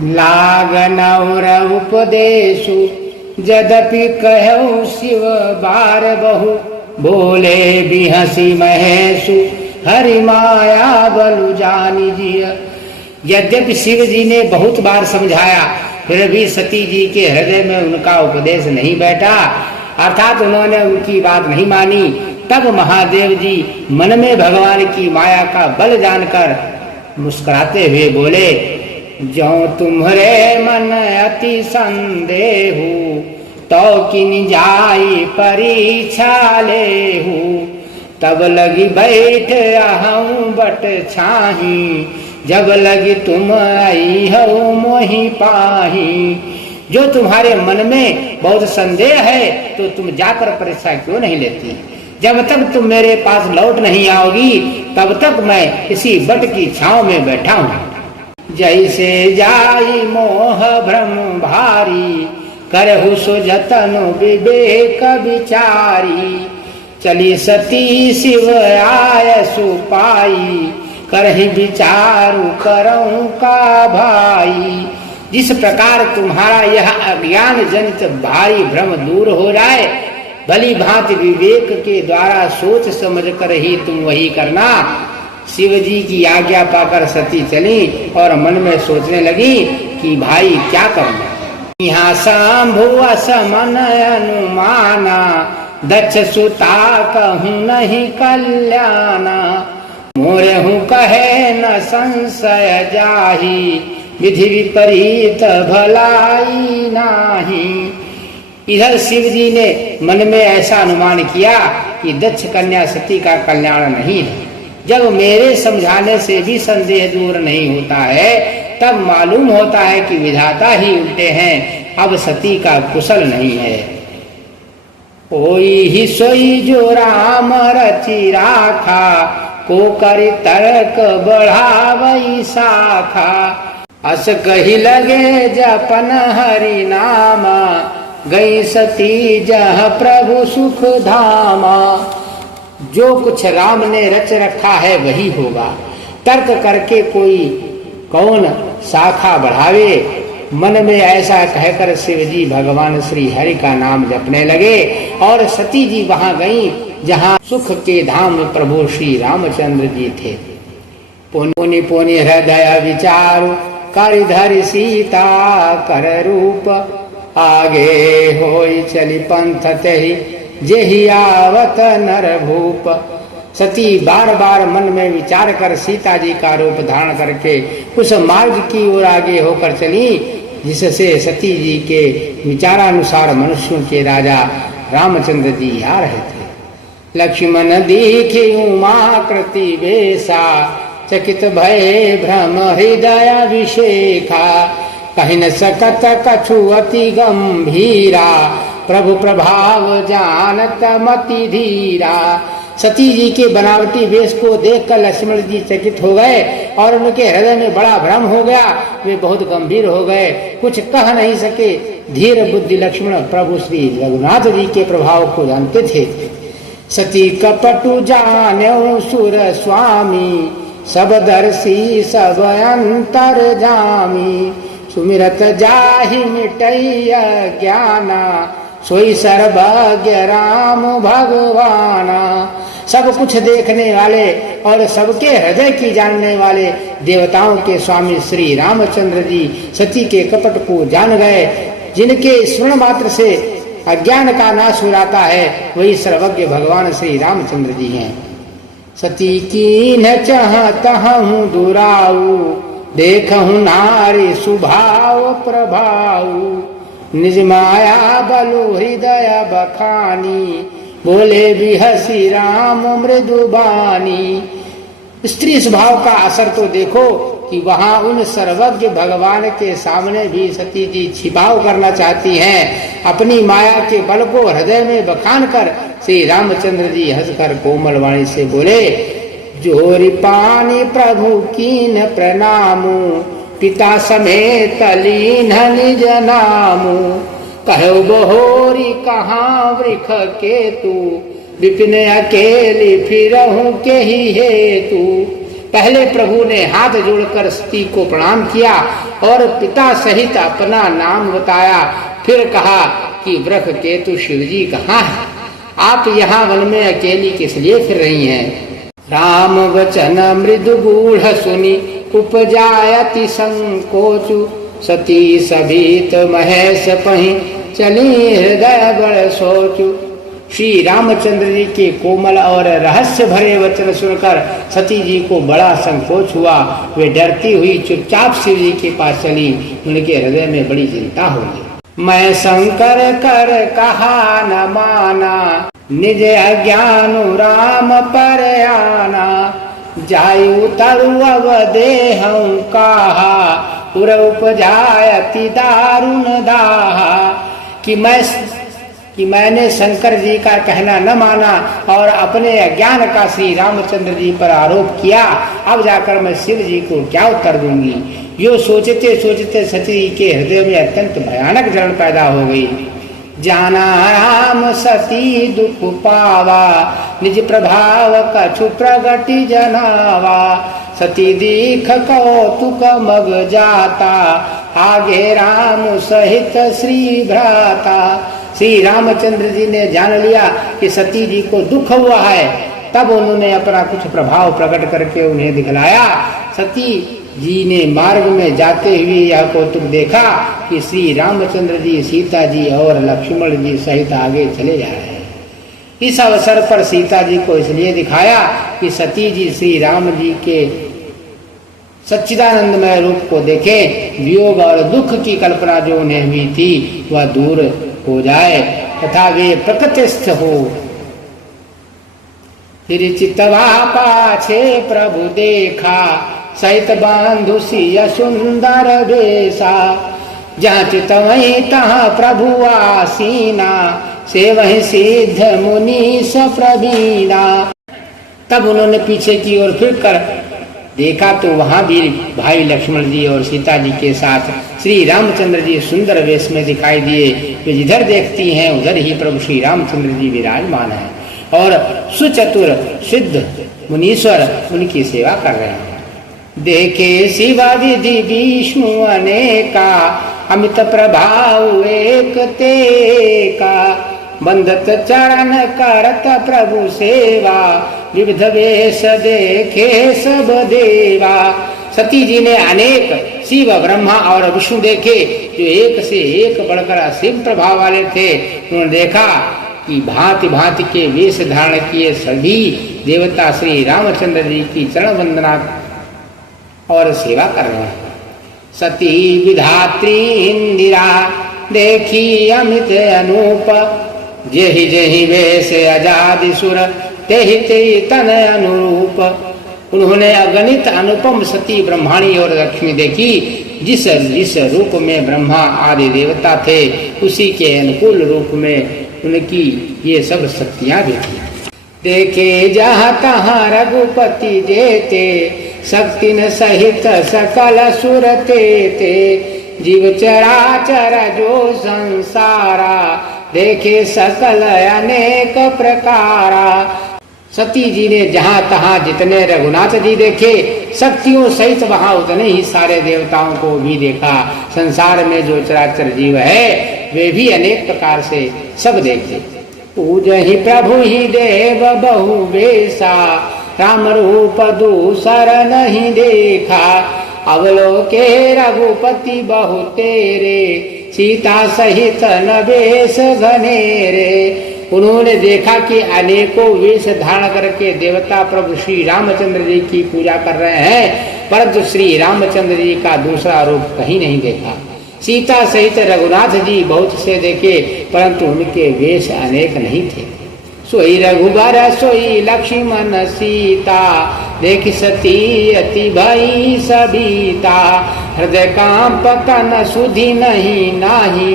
लागन और उपदेशु यद्यपि कहु शिव बार बहु, बोले बिहसी महेशु हरि माया बलु जानी जिय। यद्यपि शिव जी ने बहुत बार समझाया, फिर भी सती जी के हृदय में उनका उपदेश नहीं बैठा, अर्थात उन्होंने उनकी बात नहीं मानी। तब महादेव जी मन में भगवान की माया का बल जानकर मुस्कुराते हुए बोले, जो तुम्हारे मन अति संदेहु, तो किन जाई परीक्षा लेहु। तब लगी बैठ आहूँ बट छाही, जब लगी तुम आई हो मोहि पाही। जो तुम्हारे मन में बहुत संदेह है तो तुम जाकर परीक्षा क्यों नहीं लेती? जब तक तुम मेरे पास लौट नहीं आओगी तब तक मैं इसी बट की छांव में बैठा हूँ। जैसे जाई मोह भ्रम भारी, करहु सो जतन विवेक विचारी। चली सती शिव आय सुपाई, करहि विचारु करऊं का भाई। जिस प्रकार तुम्हारा यह अज्ञान जनित भारी भ्रम दूर हो जाए, भली भांति विवेक के द्वारा सोच समझ कर ही तुम वही करना। शिव जी की आज्ञा पाकर सती चली और मन में सोचने लगी कि भाई क्या करना। यहाँ शंभु असमन अनुमाना, दक्ष सुता कहूँ नहीं कल्याणा। मोरे हूँ कहे न संशय जाही, विधि विपरीत भलाई नाही। इधर शिव जी ने मन में ऐसा अनुमान किया कि दक्ष कन्या सती का कल्याण नहीं है। जब मेरे समझाने से भी संदेह दूर नहीं होता है, तब मालूम होता है कि विधाता ही उल्टे हैं, अब सती का कुशल नहीं है। कोई ही सोई जो राम रचि राखा, को करि तर्क बढ़ावई शाखा। अस कही लगे जपन हरि नामा, गई सती जह प्रभु सुख धामा। जो कुछ राम ने रच रखा है वही होगा। तर्क करके कोई कौन शाखा बढ़ावे। मन में ऐसा कहकर शिव जी भगवान श्री हरि का नाम जपने लगे और सती जी वहां गईं जहां सुख के धाम प्रभु श्री रामचंद्र जी थे। पुनि पुनि हृदय विचारु, कर धरि सीता कर रूप। आगे होई चली पंथ तेहि, जेहि आवत नर भूप। सती बार बार मन में विचार कर सीता जी का रूप धारण करके उस मार्ग की ओर आगे होकर चली जिससे सती जी के विचारानुसार मनुष्यों के राजा रामचंद्र जी आ रहे थे। लक्ष्मण दीखी उमाकृति वेशा, चकित भय भ्रम हृदय विशेखा। कहि न सकत कछु अति गंभीरा, प्रभु प्रभाव जानत मति धीरा। सती जी के बनावटी वेश को देखकर लक्ष्मण जी चकित हो गए और उनके हृदय में बड़ा भ्रम हो गया। वे बहुत गंभीर हो गए, कुछ कह नहीं सके। धीर बुद्धि लक्ष्मण प्रभु श्री रघुनाथ जी के प्रभाव को जानते थे। सती कपटु जान्यो सुर स्वामी, सब दर्शी सब अंतर जामी। सुमिरत जाहि मिटैया ज्ञाना, सोई सर्वज्ञ राम भगवाना। सब कुछ देखने वाले और सबके हृदय की जानने वाले देवताओं के स्वामी श्री रामचंद्र जी सती के कपट को जान गए। जिनके स्मरण मात्र से अज्ञान का नाश हो जाता है, वही सर्वज्ञ भगवान श्री रामचंद्र जी हैं। सती की न चाहतहु दुराऊ, देखहु नारी सुभाव प्रभाऊ। निज माया बलु हृदय बखानी, बोले बिहसी राम मृदुबानी। स्त्री स्वभाव का असर तो देखो कि वहां उन सर्वज्ञ भगवान के सामने भी सती जी छिपाव करना चाहती हैं। अपनी माया के बल को हृदय में बखान कर श्री रामचंद्र जी हंसकर कोमल वाणी से बोले, जोरी पानी प्रभु कीन प्रणामु, पिता समेत लीन निज नामु। कहो बहोरी कहाँ वृख केतु, विपिन अकेली फिरहु के ही हेतु। पहले प्रभु ने हाथ जोड़कर सती को प्रणाम किया और पिता सहित अपना नाम बताया। फिर कहा कि वृक्ष केतु शिव जी कहाँ है? आप यहाँ वन में अकेली किस लिए फिर रही हैं? राम वचन मृदु गूढ़ सुनी उपजायति संकोचु सती सभीत महेश पहि चली हृदय बड़ सोचु। श्री रामचंद्र जी के कोमल और रहस्य भरे वचन सुनकर सती जी को बड़ा संकोच हुआ। वे डरती हुई चुपचाप शिव जी के पास चली। उनके हृदय में बड़ी चिंता होगी। मैं शंकर कर कहा न माना, निज अज्ञान राम पर आना। जायु तरु अवदेहं कहा, पुर उपजायति दारुण दाहा। कि मैंने शंकर जी का कहना न माना और अपने अज्ञान का श्री रामचंद्र जी पर आरोप किया। अब जाकर मैं शिव जी को क्या उत्तर दूंगी? यो सोचते सोचते सती के हृदय में अत्यंत भयानक जलन पैदा हो गई। जाना राम सती दुख पावा, निज प्रभाव कछु प्रगति जनावा। सती दीख कौतुक मग जाता, आगे राम सहित श्री भ्राता। श्री रामचंद्र जी ने जान लिया कि सती जी को दुख हुआ है। तब उन्होंने अपना कुछ प्रभाव प्रकट करके उन्हें दिखलाया। सती जी ने मार्ग में जाते हुए यह कौतुक देखा कि श्री रामचंद्र जी, सीता जी और लक्ष्मण जी सहित आगे चले जा रहे हैं। इस अवसर पर सीता जी को इसलिए दिखाया कि सती जी श्री राम जी के सच्चिदानंदमय रूप को देखें, वियोग और दुख की कल्पना जो उन्हें हुई थी वह दूर हो जाए तथा वे प्रकृतिस्थ हो। फिर चितवा पाछे प्रभु देखा, सहित बांधु सिय सुंदर वेशा। जहाँ चित वहीं तहाँ प्रभु आसीना, से वहीं सिद्ध मुनीश प्रवीणा। तब उन्होंने पीछे की ओर फिर कर देखा तो वहां भी भाई लक्ष्मण जी और सीता जी के साथ श्री रामचंद्र जी सुंदर वेश में दिखाई दिए। वे जिधर देखती हैं उधर ही प्रभु श्री रामचंद्र जी विराजमान हैं और सुचतुर सिद्ध मुनीश्वर उनकी सेवा कर रहे हैं। देखे शिवा विधि विष्णु अनेका, अमित प्रभाव एक ते का। बंधत चरण करत प्रभु सेवा, विविध वेश देखे सब देवा। सती जी ने अनेक शिव ब्रह्मा और विष्णु देखे जो एक से एक बढ़कर असीम प्रभाव वाले थे। उन्होंने देखा कि भांति भांति के वेश धारण किए सभी देवता श्री रामचंद्र जी की चरण वंदना और सेवा कर रहे हैं। सती विधात्री इंदिरा, देखी अमित अनूप। जेहि जेहि वेश अजादि सुर, तेहि तेहि तन अनुरूप। उन्होंने अगणित अनुपम सती ब्रह्माणी और लक्ष्मी देखी। जिस जिस रूप में ब्रह्मा आदि देवता थे उसी के अनुकूल रूप में उनकी ये सब शक्तियां देखी। देखे जहाँ तहाँ रघुपति जेते, शक्ति न सहित सकल सुरते ते। जीव चराचर जो संसारा, देखे सकल अनेक प्रकारा। सती जी ने जहाँ तहाँ जितने रघुनाथ जी देखे, शक्तियों सहित वहाँ उतने ही सारे देवताओं को भी देखा। संसार में जो चराचर जीव है वे भी अनेक प्रकार से सब देखे। पूजहि प्रभु ही देव बहु वेशा, राम रूप दूसर नहीं देखा। अवलोके रघुपति बहु तेरे, सीता सहित नवेश घनेरे। उन्होंने देखा कि अनेकों वेश धारण करके देवता प्रभु श्री रामचंद्र जी की पूजा कर रहे हैं, परंतु श्री रामचंद्र जी का दूसरा रूप कहीं नहीं देखा। सीता सहित रघुनाथ जी बहुत से देखे, परंतु उनके वेश अनेक नहीं थे। सोई रघुबर सोई लक्ष्मण सीता, देखी सती अति भई सबीता। हृदय कांप तन सुधि नहीं नाही,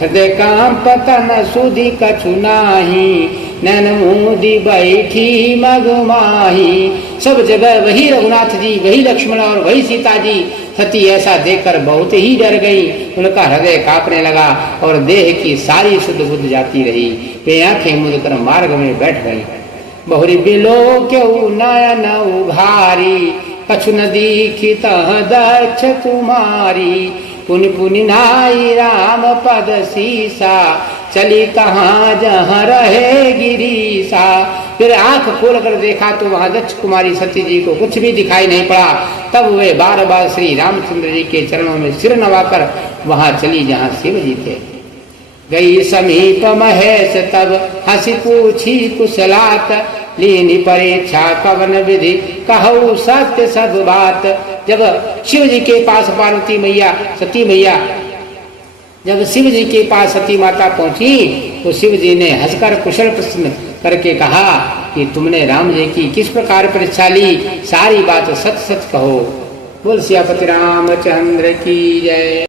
हृदय कांप तन सुधि कछु नाही। नैन मूदी बैठी मगमाही। सब जगह वही रघुनाथ जी, वही लक्ष्मण और वही सीता जी। सती ऐसा देखकर बहुत ही डर गई। उनका हृदय कांपने लगा और देह की सारी शुद्ध बुद्ध जाती रही। वे आंखें मूंद कर मार्ग में बैठ गई। बहुरी बिलो क्यों नयन उघारी, कछु न दीखित दक्ष कुमारी। पुनि पुनि नाई राम पद सीसा, चली कहाँ जहाँ रहे गिरीसा। फिर आंख खोल कर देखा तो वहां दक्ष कुमारी सती जी को कुछ भी दिखाई नहीं पड़ा। तब वे बार बार श्री रामचंद्र जी के चरणों में सिर नवाकर वहां चली जहां शिव जी थे। गई समीप महेश तब हंसी पूछी कुशलात, लीनी परीक्षा कवन विधि कहू सत्य सब बात। जब शिव जी के पास पार्वती मैया सती मैया जब शिव जी के पास सती माता पहुंची तो शिव जी ने हंसकर कुशल प्रश्न करके कहा कि तुमने राम जी की किस प्रकार परीक्षा ली, सारी बात सच सच कहो। बोल सियापति रामचंद्र की जय।